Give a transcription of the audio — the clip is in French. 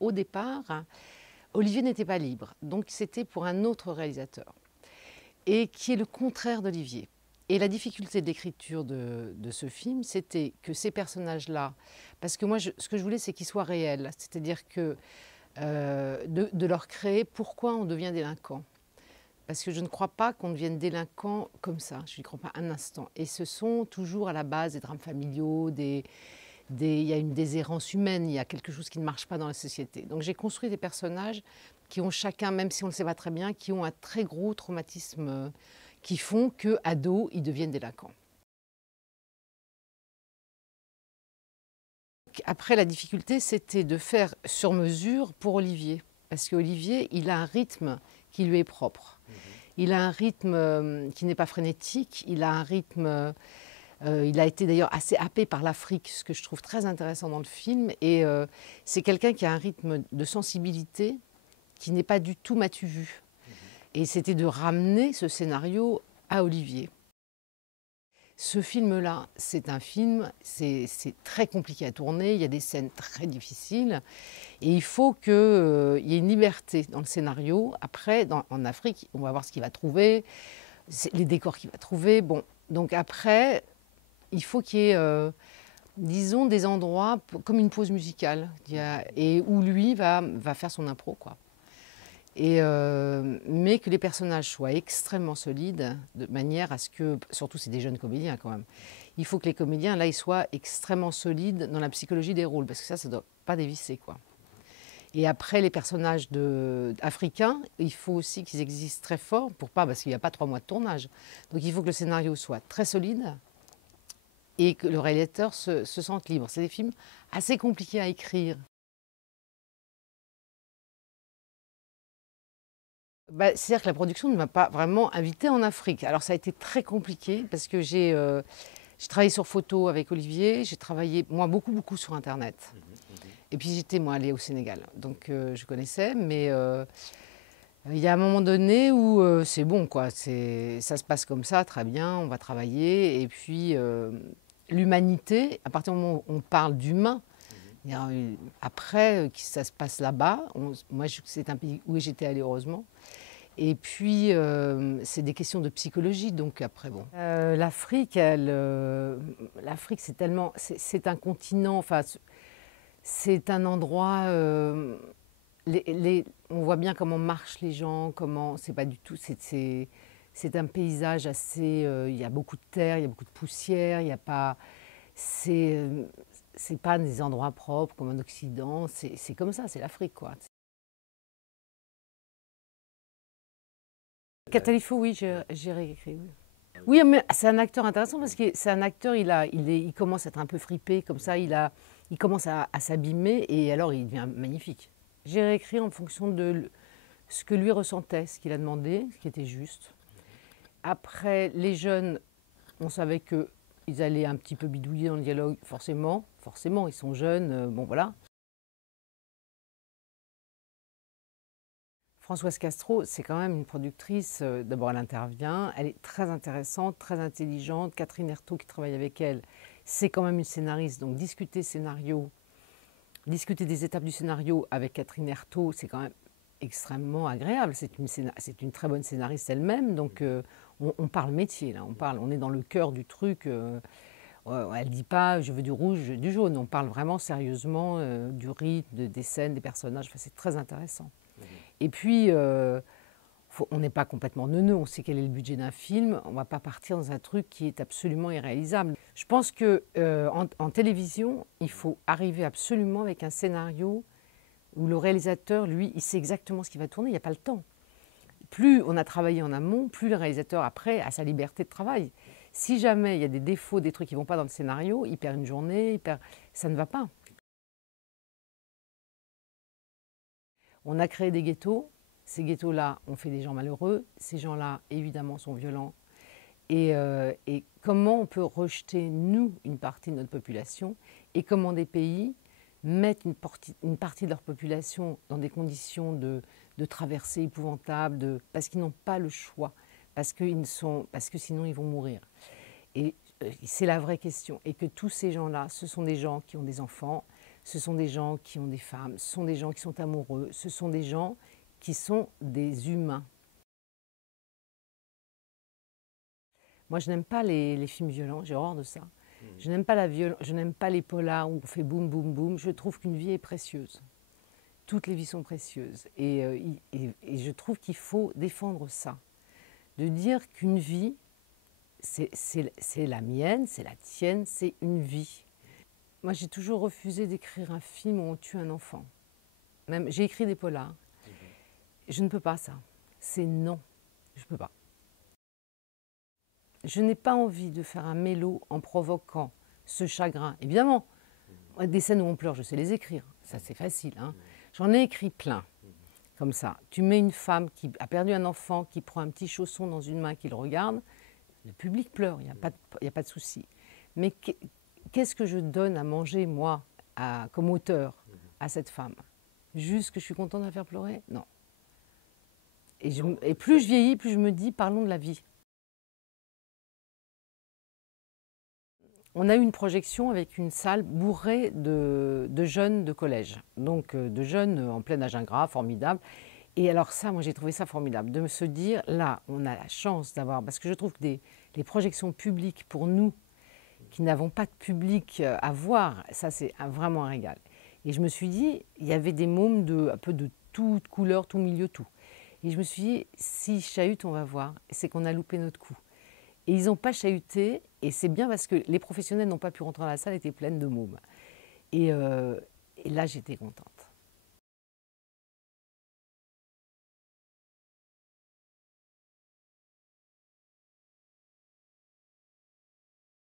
au départ, Olivier n'était pas libre, donc c'était pour un autre réalisateur, et qui est le contraire d'Olivier. Et la difficulté de l'écriture de ce film, c'était que ces personnages-là, parce que moi, ce que je voulais, c'est qu'ils soient réels, c'est-à-dire que de leur créer pourquoi on devient délinquant. Parce que je ne crois pas qu'on devienne délinquant comme ça, je n'y crois pas un instant. Et ce sont toujours à la base des drames familiaux, il y a une déshérence humaine, il y a quelque chose qui ne marche pas dans la société. Donc j'ai construit des personnages qui ont chacun, même si on ne le sait pas très bien, qui ont un très gros traumatisme qui font qu'ados, ils deviennent délinquants. Après, la difficulté, c'était de faire sur mesure pour Olivier. Parce qu'Olivier, il a un rythme qui lui est propre. Il a un rythme qui n'est pas frénétique, il a un rythme... il a été d'ailleurs assez happé par l'Afrique, ce que je trouve très intéressant dans le film. Et c'est quelqu'un qui a un rythme de sensibilité qui n'est pas du tout m'as-tu vu. Et c'était de ramener ce scénario à Olivier. Ce film-là, c'est un film, c'est très compliqué à tourner, il y a des scènes très difficiles. Et il faut qu'il y ait une liberté dans le scénario. Après, en Afrique, on va voir ce qu'il va trouver, les décors qu'il va trouver. Bon, donc après, il faut qu'il y ait, disons, des endroits comme une pause musicale, et où lui va faire son impro, quoi. Mais que les personnages soient extrêmement solides, de manière à ce que, surtout c'est des jeunes comédiens quand même, il faut que les comédiens, là, ils soient extrêmement solides dans la psychologie des rôles, parce que ça ne doit pas dévisser, quoi. Et après, les personnages africains, il faut aussi qu'ils existent très forts, parce qu'il n'y a pas 3 mois de tournage. Donc il faut que le scénario soit très solide, et que le réalisateur se sente libre. C'est des films assez compliqués à écrire. C'est-à-dire que la production ne m'a pas vraiment invitée en Afrique. Alors ça a été très compliqué parce que j'ai travaillé sur photo avec Olivier, j'ai travaillé moi beaucoup sur Internet. Et puis j'étais moi allée au Sénégal, donc je connaissais, mais il y a un moment donné où c'est bon quoi, ça se passe comme ça, très bien, on va travailler. Et puis l'humanité, à partir du moment où on parle d'humain, après, ça se passe là-bas. Moi, c'est un pays où j'étais allée heureusement. Et puis, c'est des questions de psychologie. Donc après, bon. L'Afrique, l'Afrique, c'est tellement, c'est un continent. Enfin, c'est un endroit. On voit bien comment marchent les gens. Comment, c'est pas du tout. C'est un paysage assez. Il y a beaucoup de terre, il y a beaucoup de poussière. Il y a pas. C'est pas des endroits propres comme en Occident, c'est comme ça, c'est l'Afrique, quoi. Catalifo, oui, j'ai réécrit. Oui, oui, mais c'est un acteur intéressant parce que c'est un acteur, il commence à être un peu fripé, comme ça, il commence à s'abîmer et alors il devient magnifique. J'ai réécrit en fonction de ce que lui ressentait, ce qu'il a demandé, ce qui était juste. Après, les jeunes, on savait qu'ils allaient un petit peu bidouiller dans le dialogue, forcément, ils sont jeunes, bon voilà. Françoise Castro, c'est quand même une productrice, d'abord elle intervient, elle est très intéressante, très intelligente. Catherine Herthaut qui travaille avec elle, c'est quand même une scénariste, donc discuter scénario, discuter des étapes du scénario avec Catherine Herthaut, c'est quand même extrêmement agréable. C'est une très bonne scénariste elle-même, donc on parle métier là, on est dans le cœur du truc. Elle ne dit pas je veux du rouge, du jaune, on parle vraiment sérieusement du rythme, des scènes, des personnages, enfin, c'est très intéressant. Et puis, on n'est pas complètement neuneux, on sait quel est le budget d'un film, on ne va pas partir dans un truc qui est absolument irréalisable. Je pense qu'en télévision, il faut arriver absolument avec un scénario où le réalisateur, lui, il sait exactement ce qu'il va tourner, il n'y a pas le temps. Plus on a travaillé en amont, plus le réalisateur, après, a sa liberté de travail. Si jamais il y a des défauts, des trucs qui ne vont pas dans le scénario, il perd une journée, ça ne va pas. On a créé des ghettos. Ces ghettos-là ont fait des gens malheureux. Ces gens-là, évidemment, sont violents. Et comment on peut rejeter, nous, une partie de notre population, et comment des pays mettent une partie de leur population dans des conditions de traversée épouvantable, parce qu'ils n'ont pas le choix, parce que sinon ils vont mourir. Et c'est la vraie question. Et que tous ces gens-là, ce sont des gens qui ont des enfants, ce sont des gens qui ont des femmes, ce sont des gens qui sont amoureux, ce sont des gens qui sont des humains. Moi, je n'aime pas les films violents, j'ai horreur de ça. Je n'aime pas je n'aime pas les polars où on fait boum, boum, boum. Je trouve qu'une vie est précieuse. Toutes les vies sont précieuses. Et je trouve qu'il faut défendre ça. De dire qu'une vie, c'est la mienne, c'est la tienne, c'est une vie. Moi, j'ai toujours refusé d'écrire un film où on tue un enfant. Même, j'ai écrit des polars. Je ne peux pas ça. C'est non. Je ne peux pas. Je n'ai pas envie de faire un mélo en provoquant ce chagrin. Évidemment, des scènes où on pleure, je sais les écrire. Ça, c'est facile. Hein. J'en ai écrit plein, comme ça. Tu mets une femme qui a perdu un enfant, qui prend un petit chausson dans une main, qui le regarde, le public pleure, il n'y a pas de souci. Mais qu'est-ce que je donne à manger, moi, comme auteur, à cette femme? Juste que je suis contente de la faire pleurer? Non. Et plus je vieillis, plus je me dis, parlons de la vie. On a eu une projection avec une salle bourrée de jeunes de collège, donc de jeunes en plein âge ingrat, formidable. Et alors ça, moi j'ai trouvé ça formidable, de se dire, là, on a la chance d'avoir, parce que je trouve que les projections publiques pour nous, qui n'avons pas de public à voir, ça c'est vraiment un régal. Et je me suis dit, il y avait des mômes un peu de toute couleur, tout milieu, tout. Et je me suis dit, si chahute, on va voir, c'est qu'on a loupé notre coup. Et ils n'ont pas chahuté, et c'est bien parce que les professionnels n'ont pas pu rentrer dans la salle, elle était pleine de mômes. Et là, j'étais contente.